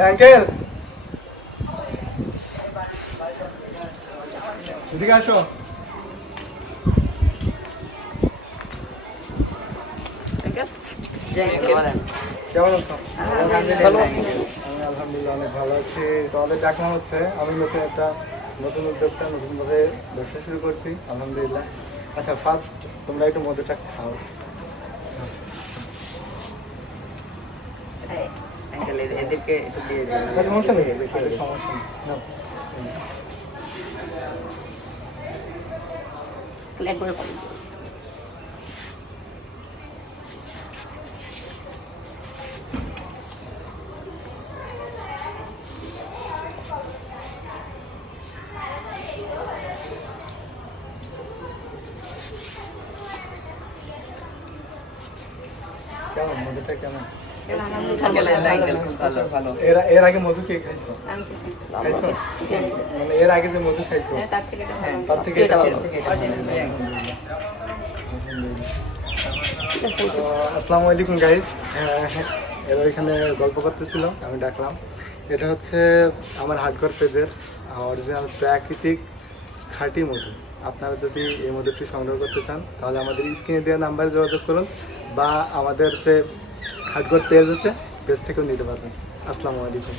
Uncle এদিকে আসো। কেমন আছো? আমি আলহামদুলিল্লাহ অনেক ভালো আছি। তোমাদের দেখা হচ্ছে, আমি নতুন উদ্যোক্তা, নতুনভাবে ব্যবসা শুরু করছি আলহামদুলিল্লাহ। আচ্ছা ফার্স্ট তোমরা একটু মধুটা খাও। এদেরকে একটু দিয়ে দিন। সমস্যা নেই, সমস্যা নেই। নাও। একবারে পানি দিও। কেমন মধুটা কেমন? ভালো। এর আগে মধু কে খাইছো? খাইছো? মানে এর আগে যে মধু খাইছো তার থেকে এটা ভালো। আসসালামু আলাইকুম গাইজ। এরা এখানে গল্প করতেছিল, আমি ডাকলাম। এটা হচ্ছে আমার হার্ডকোর পেজের অরিজিনাল প্রাকৃতিক খাঁটি মধু। আপনারা যদি এই মধুটি সংগ্রহ করতে চান তাহলে আমাদের স্ক্রিনে দেওয়া নাম্বারে যোগাযোগ করুন, বা আমাদের যে হার্ডকোর পেজ আছে পেজ থেকেও নিতে পারবেন। আসসালামু আলাইকুম।